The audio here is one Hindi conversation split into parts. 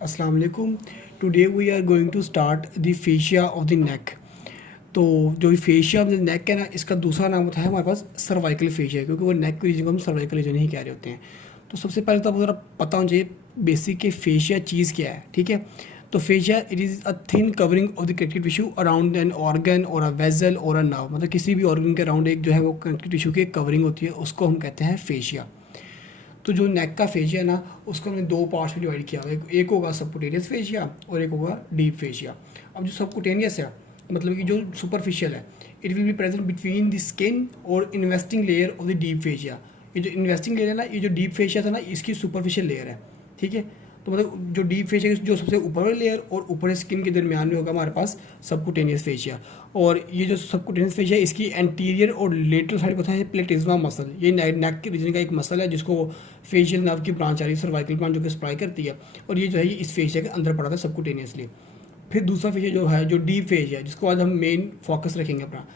अस्सलाम वालेकुम। Today we are going to start the fascia of the neck. तो जो फेशिया ऑफ द नेक है ना, इसका दूसरा नाम होता है हमारे पास सर्वाइकल फेशिया, क्योंकि वो नेक रीजन को हम सर्वाइकल रीजन ही कह रहे होते हैं। तो सबसे पहले तो आपको ज़रा पता होना चाहिए बेसिक कि फेशिया चीज़ क्या है, ठीक है। तो fascia it is a thin covering of the connective tissue around an organ और अ वेजल और अ नर्व, मतलब किसी भी ऑर्गन के अराउंड एक जो है वो कनेक्टिव टिश्यू की कवरिंग होती है, उसको हम कहते हैं फेशिया। तो जो नेक का फेशिया है ना, उसको हमने दो पार्ट्स में डिवाइड किया हुआ है। एक होगा सबकुटेनियस फेशिया और एक होगा डीप फेशिया। अब जो सबकुटेनियस है, मतलब कि जो सुपरफिशियल है, it will be present between the skin और investing layer of the deep fascia. ये जो इन्वेस्टिंग लेयर है ना, ये जो डीप फेशिया था ना, इसकी सुपरफिशियल लेयर है, ठीक है। तो मतलब जो डीप फेशिया जो सबसे ऊपर वाली लेयर और ऊपर स्किन के दरमियान में होगा हमारे पास सबकुटेनियस फेशिया। और ये जो सबकुटेनियस फेशिया, इसकी एंटीरियर और लेटरल साइड होता है प्लेटिज्मा मसल। ये नेक के रीजन का एक मसल है जिसको फेशियल नर्व की ब्रांच आ रही है, सर्वाइकल ब्रांच, जो कि सप्लाई करती है। और ये जो है ये इस फेशिया के अंदर पड़ा था सबकुटेनियसली। फिर दूसरा फेशिया जो है, जो डीप फेशिया, जिसको आज हम मेन फोकस रखेंगे अपना,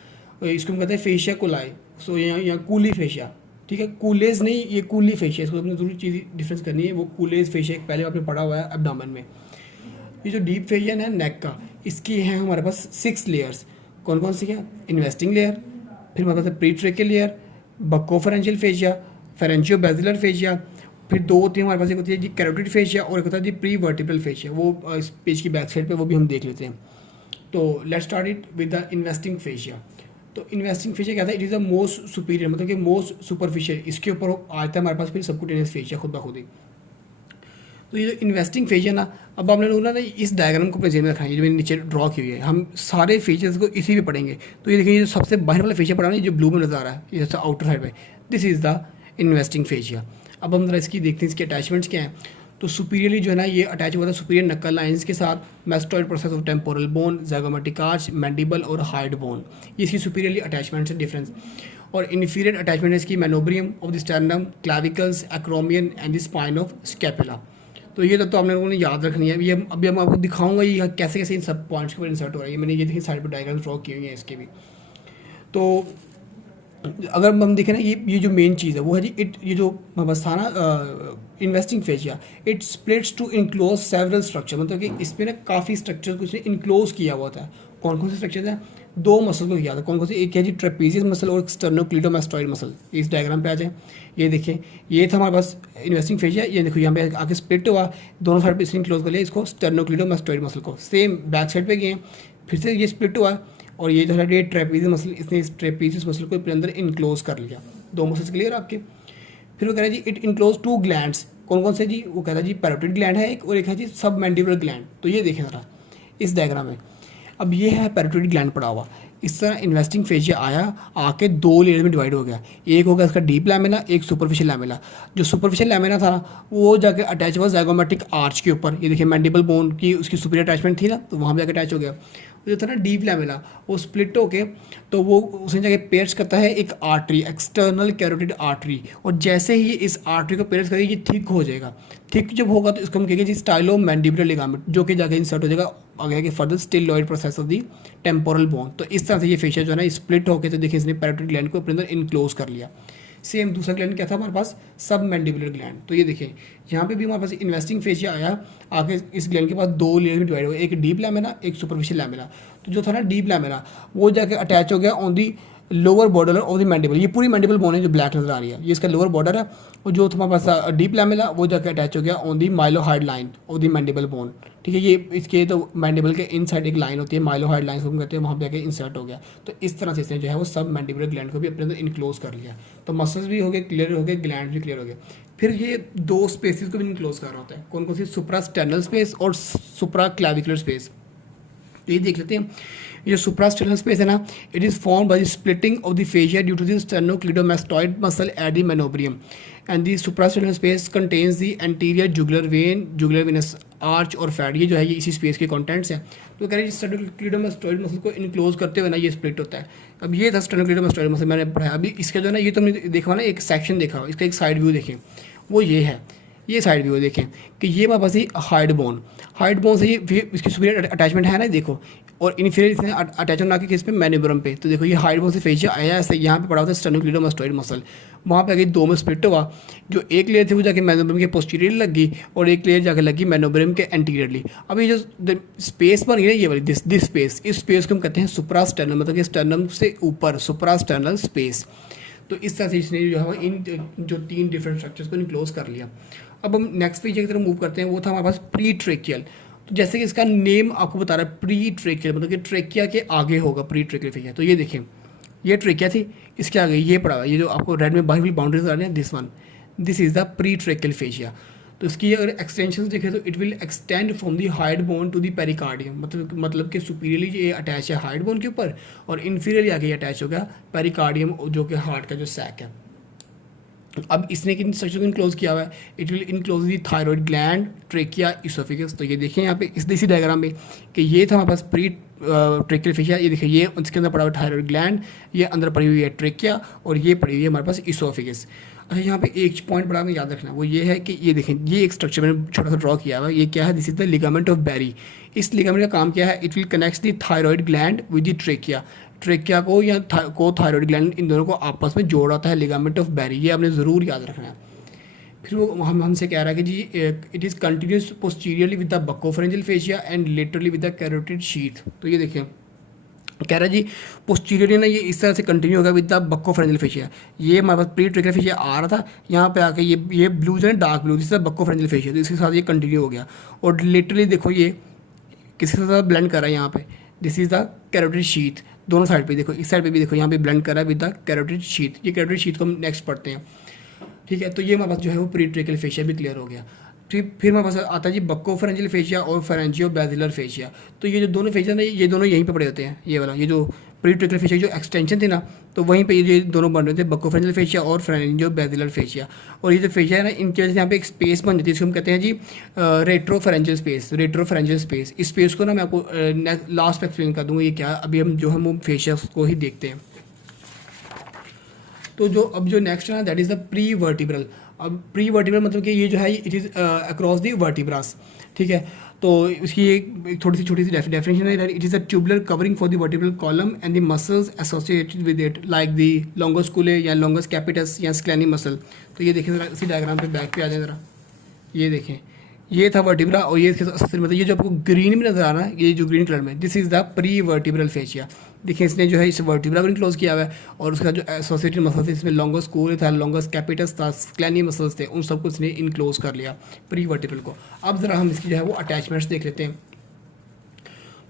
इसको हम कहते हैं फेशिया कोलाई। सो यहाँ कूली फेशिया, ठीक है। कूलेज नहीं, ये कूली फेशिया, इसको अपने जरूरी चीज़ डिफरेंस करनी है। वो कूलेज फेशिया पहले आपने पढ़ा हुआ है एब्डोमेन में। ये जो डीप फेशिया है नेक का, इसकी है हमारे पास 6 लेयर्स। कौन कौन सी है? इन्वेस्टिंग लेयर, फिर हमारे पास pretracheal layer, buccopharyngeal fascia, pharyngobasilar fascia, फिर दो होती है हमारे पास, एक होती है जी कैरोटिड फेशिया और एक होता है जी प्री वर्टिब्रल फेशिया। वो इस पेज की बैक साइड पे वो भी हम देख लेते हैं। तो let's start it with the investing fascia. तो इन्वेस्टिंग फेशिया क्या था? It is the most superior, मतलब कि मोस्ट सुपरफिशियल। इसके ऊपर आता है हमारे पास फिर सबकुटेनियस फेशिया खुद ब खुद ही। तो ये जो इन्वेस्टिंग फेशिया ना, अब आपने लोग ना इस डायग्राम को अपने जेब में रखना है, जो मैंने नीचे ड्रॉ की हुई है। हम सारे फेशियल्स को इसी पे पढ़ेंगे। तो ये देखिए, ये जो सबसे बाहर वाला फेशिया पड़ा ना, जो ब्लू में नजर आ रहा है, ये जैसे आउटर साइड पे, this is the investing fascia. अब हम जरा इसकी देखते हैं, इसके अटैचमेंट्स क्या हैं। तो सुपीरियरली जो है ना, ये अटैच हुआ था सुपीरियर नक्कल लाइंस के साथ, mastoid process of temporal bone, zygomatic arch, mandible और हार्ड बोन। ये इसकी सुपीरियरली अटैचमेंट है डिफरेंस। और इन्फीरियर अटैचमेंट है इसकी manubrium of the sternum, clavicles, acromion and the spine of scapula. तो ये तो आपने लोगों ने याद रखनी है। ये अभी हम आपको दिखाऊंगा ये कैसे कैसे इन सब पॉइंट्स के ऊपर इंसर्ट हो रहा है। मैंने ये देखिए साइड पर डायग्राम ड्रॉ की हुई है इसके भी। तो अगर हम देखें ना, ये जो मेन चीज़ है वो है जी इट, ये जो बस था ना investing fascia, it splits to enclose several structure, मतलब कि इसमें ना काफ़ी स्ट्रक्चर कुछ इनक्लोज किया हुआ था। कौन कौन से स्ट्रक्चर हैं? दो मसल को किया था। कौन कौन से? एक है जी ट्रेपीजियस मसल और स्टर्नोक्लीडोमास्टॉइड मसल। इस डायग्राम पे आ जाए, ये देखिए, ये था हमारे पास इन्वेस्टिंग फेशिया। ये देखो यहाँ पे आके स्प्लिट हुआ, दोनों साइड पे इसने क्लोज कर लिया इसको, स्टर्नोक्लीडोमास्टॉइड मसल को। सेम बैक साइड पे गए, फिर से ये स्प्लिट हुआ और ये जो है ये ट्रेपीजियस मसल, इसने इस ट्रेपीजियस मसल को अपने अंदर इनक्लोज कर लिया। दो मसल्स क्लियर आपके। फिर वो कह रहा है जी इट इनक्लोज 2 ग्लैंड्स। कौन कौन से जी? वो कहता है जी पैरोटिड ग्लैंड है एक, और एक है जी सब मैंडिबुलर ग्लैंड। तो ये देखें ज़रा इस डायग्राम में, अब ये है पैरोटिड ग्लैंड पड़ा हुआ। इस तरह इन्वेस्टिंग फेशिया आया, आके दो लेयर में डिवाइड हो गया। एक होगा इसका डीप लैमेला, एक सुपरफिशियल लैमेला। जो सुपरफिशियल लैमेला था वो जाके अटैच हुआ ज़ाइगोमेटिक आर्च के ऊपर। ये देखिए मैंडिबल बोन की उसकी सुपीरियर अटैचमेंट थी ना, तो वहाँ पर जाके अटैच हो गया। जो था ना डीप लैमेला, वो स्प्लिट होके तो वो उसने जाके पेयर्स करता है एक आर्टरी, एक्सटर्नल कैरोटिड आर्टरी। और जैसे ही इस आर्टरी को पेयर्स करेगी, ये थिक हो जाएगा। थिक जब होगा तो इसको हम कहेंगे जी स्टाइलो मैंडिबुलर लिगामेंट, जो कि जाके इंसर्ट हो जाएगा आगे के further styloid process of the temporal bone. तो इस तरह से ये फेशिया जो है ना स्प्लिट होकर, तो देखिए इसने पैरोटिड ग्लैंड को अपने अंदर इनक्लोज कर लिया। सेम दूसरा ग्लैंड क्या था हमारे पास? सब मैंडिबुलर ग्लैंड। तो ये देखिए यहाँ पे भी हमारे पास इन्वेस्टिंग फेशिया आया, आगे इस ग्लैंड के पास दो लेयर में डिवाइड हुआ, एक डीप लैमेला, एक सुपरफिशियल लैमेला। तो जो था ना डीप लैमेला, वो जाके अटैच हो गया on the lower border of the mandible. ये पूरी मैंडिबल बोन है जो ब्लैक नजर आ रही है, ये इसका लोअर बॉर्डर है। और जो हमारे पास डीप लैमेला, वो जाके अटैच हो गया on the mylohyoid line of the mandible bone, ठीक है। ये इसके तो मैंडिबल के इन साइड एक लाइन होती है माइलोहाइड लाइन, हम कहते हैं, वहाँ पे जाके इंसर्ट हो गया। तो इस तरह से इसने जो है वो सब मैंडिबुलर ग्लैंड को भी अपने अंदर इनक्लोज कर लिया। तो मसल्स भी हो गए क्लियर, हो गए ग्लैंड भी क्लियर हो गए। फिर ये दो स्पेसिस को भी इनक्लोज कर रहा होता है। कौन कौन सी? सुप्रास्टेर्नल स्पेस और सुप्रा क्लैविकुलर स्पेस। तो ये देख लेते हैं। ये जो सुप्रास्टेर्नल स्पेस है ना, it is formed by the splitting of the fascia due to the sternocleidomastoid muscle at the manubrium, and the suprasternal space contains the anterior jugular vein, jugular venous arch और फैट। ये जो है ये इसी स्पेस के कंटेंट्स हैं। तो कह रहे हैं स्टर्नोक्लीडोमास्टॉइड मसल को इनक्लोज करते हुए ना ये स्प्लिट होता है। अब ये था स्टर्नोक्लीडोमास्टॉइड मसल, मैंने पढ़ाया। अभी इसका जो है ना, ये तुमने देखा ना, एक सेक्शन देखा, इसका एक साइड व्यू देखें, वो ये है। ये साइड व्यू देखें कि ये हमारे पास हाइड बोन से ये इसकी सुपीरियर अटैचमेंट है ना, देखो, और इन्फीरियर इसने अटैचमेंट ना किस पे, मैन्यूब्रम पे। तो देखो ये हाइड बोन से फेशिया आया ऐसे, यहाँ पे पड़ा हुआ था स्टेनोक्लीडोमास्टोइड मसल, वहाँ पे आगे दो में स्प्लिट हुआ, जो एक लेयर थी वो जाके मैन्यूब्रम के पोस्टीरियर लगी और एक लेयर जाके लगी मैन्यूब्रम के एंटीरियरली। अब ये जो स्पेस बन गई ना, ये वाली दिस स्पेस, इस स्पेस को हम कहते हैं सुप्रास्टर्नल, मतलब कि स्टर्नम से ऊपर सुप्रास्टर्नल स्पेस। तो इस तरह से इसने जो है इन जो 3 डिफरेंट स्ट्रक्चर्स को इनक्लोज कर लिया। अब हम नेक्स्ट पेज की तरफ मूव करते हैं, वो था हमारे पास प्री ट्रेकियल। तो जैसे कि इसका नेम आपको बता रहा है प्री ट्रेकियल, मतलब कि ट्रेकिया के आगे होगा प्री ट्रेकियल फेशिया। तो ये देखें, ये ट्रेकिया थी, इसके आगे ये पड़ा हुआ, ये जो आपको रेड में बाहर वाली बाउंड्रीज आ रही हैं, this is the pretracheal fascia. तो इसकी अगर एक्सटेंशन देखें तो it will extend from the hyoid bone to the pericardium, मतलब कि सुपीरियरली ये अटैच है हाइड बोन के ऊपर और इन्फीरियरली आगे ये अटैच हो गया पेरिकार्डियम, जो कि हार्ट का जो सैक है। अब इसने किन स्ट्रक्चर को इनक्लोज किया हुआ है, it will enclose the thyroid gland, trachea, oesophagus. तो ये देखें यहाँ पे इसी डायग्राम में कि ये था हमारे पास प्री ट्रेकियल फेशिया, ये देखिए ये उसके अंदर पड़ा हुआ थायरॉइड ग्लैंड, ये अंदर पड़ी हुई है ट्रेकिया और ये पड़ी हुई है हमारे पास इसोफेगस। अच्छा यहाँ पे एक पॉइंट बड़ा हमें याद रखना, वो ये है कि ये देखें, ये एक स्ट्रक्चर मैंने छोटा सा ड्रॉ किया हुआ है, ये क्या है, this is the ligament of Berry. इस लिगामेंट का काम क्या है, it will connect the thyroid gland with the trachea को या को थायरॉइड ग्लैंड, इन दोनों को आपस में जोड़ रहा है लिगामेंट ऑफ बैरी। ये आपने ज़रूर याद रखना है। फिर वो हमसे कह रहा है कि जी it is continuous posteriorly with the buccopharyngeal fascia and laterally with the carotid sheath. तो ये देखिए कह रहा है जी पोस्टीरियरली ना ये इस तरह से कंटिन्यू होगा विद द बकोफरेंजियल फेशिया। ये हमारे पास प्री ट्रेकियल फेशिया आ रहा था, यहाँ पे आके ये ब्लू जो है डार्क ब्लू, जिससे बकोफरेंजियल फेशिया, तो इसके साथ ये कंटिन्यू हो गया। और लिटरली देखो ये किसके साथ ब्लेंड कर रहा है, यहाँ पे this is the carotid sheath. दोनों साइड पे देखो, इस साइड पे भी देखो, यहाँ पे ब्लेंड कर रहा है विद द कैरोटिड शीथ। ये कैरोटिड शीथ को हम नेक्स्ट पढ़ते हैं, ठीक है। तो ये हमारे पास जो है वो प्री ट्रेकियल फेशिया भी क्लियर हो गया। फिर हमारे पास आता है जी बकोफरेंजियल फेशिया और फेरेंजियो बैसिलर फेशिया। तो ये जो दोनों फेशिया ना, ये दोनों यहीं पे पड़े होते हैं। ये वाला, ये जो प्री ट्रेकियल फेशिया जो एक्सटेंशन थी ना, तो वहीं पे ये दोनों बन रहे थे, बकोफरेंजियल फेशिया और फेरेंजियो बैसिलर फेशिया। और ये जो फेशिया है ना, इनकी वजह से यहाँ पे एक स्पेस बन जाती है, इसको हम कहते हैं जी रेट्रोफेरेंजियल स्पेस। इस स्पेस को ना मैं आपको लास्ट में एक्सप्लेन कर दूँगा ये क्या। अभी हम जो हम फेशिया को ही देखते हैं। तो जो नेक्स्ट है ना, that is the prevertebral. अब प्री वर्टिब्रल मतलब कि ये जो है it is across the vertebras, ठीक है। तो इसकी एक थोड़ी सी छोटी सी डेफिनेशन है, it is a tubular covering for the vertebral column and the muscles associated with it like the longus colli या लॉन्गस कैपिटस या स्क्लेनी मसल। तो ये देखें ज़रा, इसी डायग्राम पे बैक पे आ जाए ज़रा, ये देखें, ये था वर्टिब्रा और ये मतलब ये जो आपको ग्रीन में नजर आ रहा है, ये जो ग्रीन कलर में, this is the prevertebral fascia. देखिए इसने जो है इस वर्टिब्रा को इनक्लोज किया हुआ है और उसका जो एसोसिएटेड मसल्स थे, इसमें लॉन्गस कूल था, लॉन्गस कैपिटस था, स्क्लेनी मसल्स थे, उन सबको इसने इनक्लोज कर लिया प्री वर्टिब्रल को। अब ज़रा हम इसकी जो है वो अटैचमेंट्स देख लेते हैं।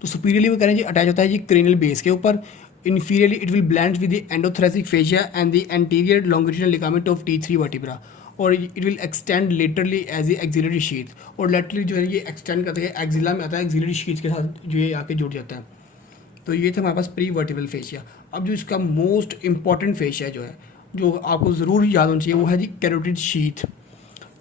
तो सुपीरियरली वो कह रहे हैं जी अटैच होता है जी क्रेनियल बेस के ऊपर, inferiorly it will blend with the endothoracic fascia and the anterior longitudinal ligament of T3 vertebra, और it will extend laterally as a axillary sheath. और लेटरली जो है ये एक्सटेंड करते हैं, एक्सिला में आता है, एक्सिलरी शीथ के साथ जो ये आके जुड़ जाता है। तो ये था हमारे पास प्री वर्टिब्रल फेशिया। अब जो इसका मोस्ट इंपॉर्टेंट फेशिया जो है, जो आपको ज़रूर याद होना चाहिए, वो है जी कैरोटिड शीथ।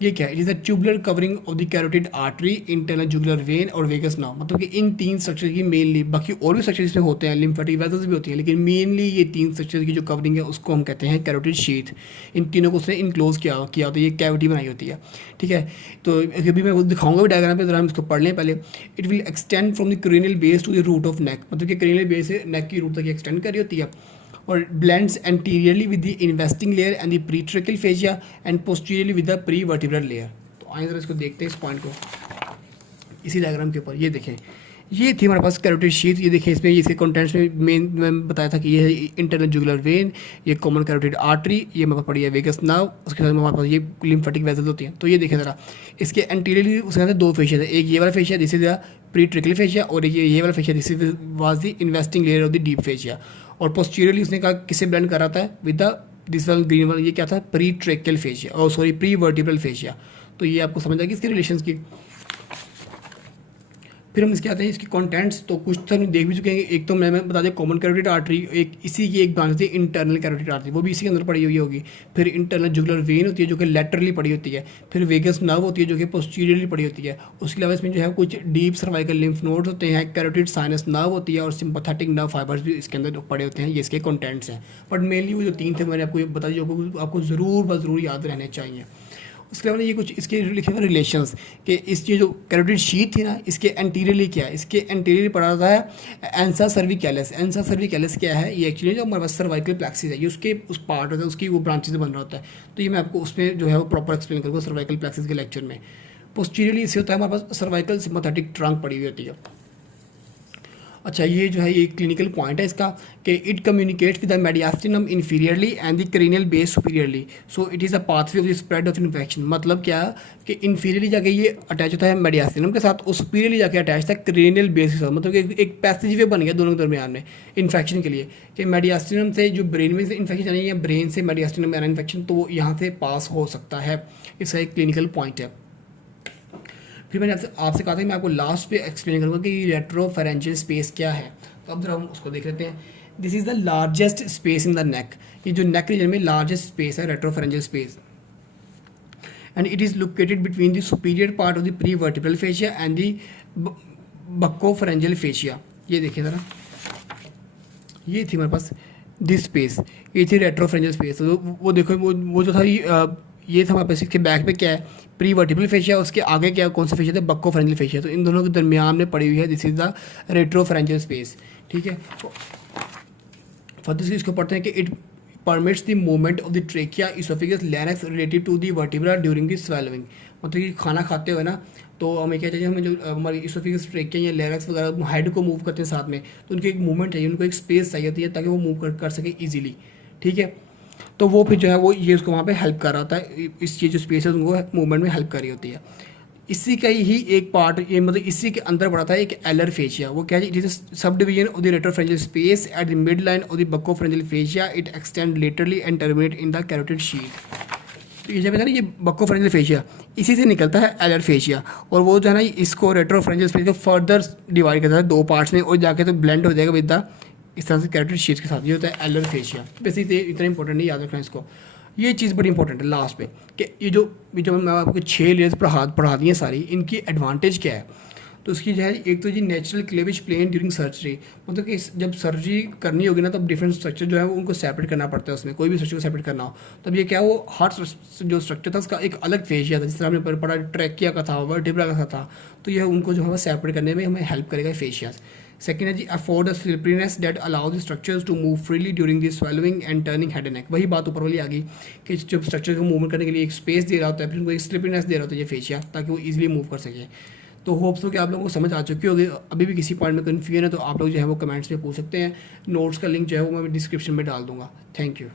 ये क्या है, it is a tubular covering of the carotid artery, internal jugular vein और वेगस नर्व। मतलब कि इन 3 स्ट्रक्चर की मेनली, बाकी और भी स्ट्रक्चर इसमें होते हैं, लिम्फेटिक वेसल्स भी होती हैं, लेकिन मेनली ये 3 स्ट्रक्चर की जो कवरिंग है उसको हम कहते हैं कैरोटिड शीथ। इन तीनों को उसने इनक्लोज किया होता है, ये कैविटी बनाई होती है, ठीक है। तो अभी मैं दिखाऊंगा भी डायग्राम पे, जरा हम इसको पढ़ लें पहले। It will extend from the cranial base to the root of neck, मतलब कि क्रेनियल बेस से नेक की रूट तक एक्सटेंड कर रही होती है, और blends anteriorly with the investing layer and the pretracheal fascia and posteriorly with the prevertebral layer। तो आइए जरा इसको देखते हैं इस पॉइंट को इसी डायग्राम के ऊपर। ये देखें, ये थी हमारे पास कैरोटिड शीथ। ये देखें इसमें इसके कंटेंट्स में मेन मैं बताया था कि ये है इंटरनल जुगुलर वेन, ये कॉमन कैरोटिड आर्टरी, ये हमारे पास पड़ी है वेगस नर्व, उसके साथ हमारे पास ये लिम्फेटिक वेसल्स होती हैं। तो ये देखें ज़रा, इसके एंटीरियरली उसके अंदर 2 फेशिया है, एक ये वाला fascia this is the pretracheal fascia, और ये वाला fascia this is was the investing layer of the deep fascia. और पोस्टीरियरली उसने कहा किससे ब्लेंड कर रहा था, विद द दिस वाला ग्रीन वाला, ये क्या था, प्री ट्रेकियल फेशिया, और सॉरी प्री वर्टिब्रल फेशिया। तो ये आपको समझ आएगी इसके रिलेशंस की। फिर हम इसके आते हैं इसकी कंटेंट्स। तो कुछ तो हम देख भी चुके हैं, एक तो मैं बता दें कॉमन कैरोटिड आर्टरी, एक इसी की एक ब्रांच होती है इंटरनल कैरोटिड आर्टरी, वो भी इसी के अंदर पड़ी हुई होगी। फिर इंटरनल जुगुलर वेन होती है जो कि लेटरली पड़ी होती है। फिर वेगस नर्व होती है जो कि पोस्टीरियरली पड़ी होती है। उसके अलावा इसमें जो है कुछ डीप सर्वाइकल लिम्फ नोड्स होते हैं, कैरोटिड साइनस नर्व होती है, और सिंपैथेटिक नर्व फाइबर्स भी इसके अंदर पड़े होते हैं। ये इसके कंटेंट्स हैं, बट मेनली वो जो 3 थे मैंने आपको बता दी, जो आपको ज़रूर याद रहने चाहिए। उसके अलावा ये कुछ इसके लिखे हुए रिलेशंस कि इसकी जो कैरोटिड शीथ थी ना, इसके एंटीरियरली क्या है, इसके एंटीरियरली पड़ा होता है एंसा सर्विकैलिस। एंसा सर्विकैलिस क्या है, ये एक्चुअली जो हमारे पास सर्वाइकल प्लेक्सिस है, ये उसके उस पार्ट होता है, उसकी वो ब्रांचेस बन रहा होता है। तो ये मैं आपको उसमें जो है वो प्रॉपर एक्सप्लेन करूँगा सर्वाइकल प्लेक्सिस के लेक्चर में। पोस्टीरियरली इससे होता है हमारे पास सर्वाइकल सिम्पैथेटिक ट्रंक पड़ी हुई होती है। अच्छा, ये जो है ये क्लिनिकल पॉइंट है इसका कि it communicates with the mediastinum inferiorly and the cranial base superiorly, so it is a pathway of the spread of infection. मतलब क्या कि इन्फीरियरली जाके ये अटैच होता है मेडियास्टिनम के साथ और सुपीरियरली जाके अटैच था क्रेनियल बेस के साथ। मतलब कि एक पैसेज वे बन गया दोनों के दरमियान में इन्फेक्शन के लिए कि मेडियास्टिनम से जो ब्रेन में से इन्फेक्शन जानी है, ब्रेन से मेडियास्टिनम में आना इन्फेक्शन, तो वो यहाँ से पास हो सकता है। इसका एक क्लिनिकल पॉइंट है। फिर मैंने आपसे कहा था कि मैं आपको लास्ट पे एक्सप्लेन करूँगा कि रेट्रोफेरेंजियल स्पेस क्या है। तो अब जरा हम उसको देख लेते हैं। This is the largest space in the neck. ये जो नेक रीजन में लार्जेस्ट स्पेस है retropharyngeal space, and it is located between the superior part of the prevertebral fascia and the buccopharyngeal fascia. ये देखिए ज़रा, ये थी हमारे पास दिस स्पेस, ये थी रेट्रोफेरेंजियल स्पेस। वो देखो वो जो था ये था हमारे पास। इसके बैक पे क्या है, प्री वर्टिब्रल फेशिया, उसके आगे क्या कौन सा फेशिया था, बक्कोफेरेंजियल फेशिया। तो इन दोनों के दरमियान में पड़ी हुई है, this is the retropharyngeal space. ठीक है, फर्दर इसको पढ़ते हैं कि it permits the movement of the trachea oesophagus larynx relative to the vertebra during the swallowing. मतलब कि खाना खाते हुए ना, तो हमें क्या चाहिए, हमें जो हमारी इसोफेगस ट्रेकिया या लैरिंक्स वगैरह हेड को मूव करते हैं साथ में, तो उनकी एक मूवमेंट चाहिए, उनको एक स्पेस चाहिए होती है ताकि वो मूव कर सके ईजिली। ठीक है, तो वो फिर जो है वो ये उसको वहाँ पे हेल्प कर रहा होता है, इस ये जो स्पेस है उनको मूवमेंट में हेल्प कर रही होती है। इसी का ही एक पार्ट, ये मतलब इसी के अंदर पड़ा था एक एलर फेशिया। वो क्या है, it is subdivision of the retropharyngeal space at the midline of the buccopharyngeal fascia. It extend laterally and terminate in the carotid sheath. तो ये जब है ना, ये बक्कोफेरेंजियल फेशिया, इसी से निकलता है एलर फेशिया, और वो जो है ना इसको रेट्रोफेरेंजियल स्पेस को फर्दर डिवाइड करता है दो पार्ट्स में, और जाके तो ब्लेंड हो जाएगा विद द इस तरह से कैरोटिड शीथ के साथ। ये होता है एलर फेशिया। बेसिकली इतना इंपॉर्टेंट नहीं, याद रखना इसको। ये चीज़ बड़ी इंपॉर्टेंट है लास्ट पे कि ये जो मैं आपको 6 लेयर्स पढ़ा दी हैं सारी, इनकी एडवांटेज क्या है। तो उसकी जो है, एक तो जी नेचुरल क्लेविज प्लेन ड्यूरिंग सर्जरी, मतलब कि जब सर्जरी करनी होगी ना, तब डिफरेंट स्ट्रक्चर जो है वो उनको सेपरेट करना पड़ता है। उसमें कोई भी स्ट्रक्चर को सेपरेट करना हो, तब ये क्या है, वो हार्ट जो स्ट्रक्चर था उसका एक अलग फेशिया था, जिस तरह हमने पढ़ा ट्रैकिया का था, वर्टिब्रा का था, तो यह उनको जो है सेपरेट करने में हमें हेल्प करेगा फेशिया। सेकेंड है जी afford the slipperiness that allow the structures to move freely during the swelling and turning head and neck. वही बात ऊपर वाली आ गई कि जब स्ट्रक्चर को मूवमेंट करने के लिए एक स्पेस दे रहा होता है, फिर उनको एक स्लिपरीनेस दे रहा होता है ये फेशिया, ताकि वो इजीली मूव कर सके। तो होप्स हो कि आप लोगों को समझ आ चुकी होगी। अभी भी किसी पॉइंट में कन्फ्यूजन है तो आप लोग जो है वो कमेंट्स में पूछ सकते हैं। नोट्स का लिंक जो है वो मैं डिस्क्रिप्शन में डाल दूंगा। Thank you.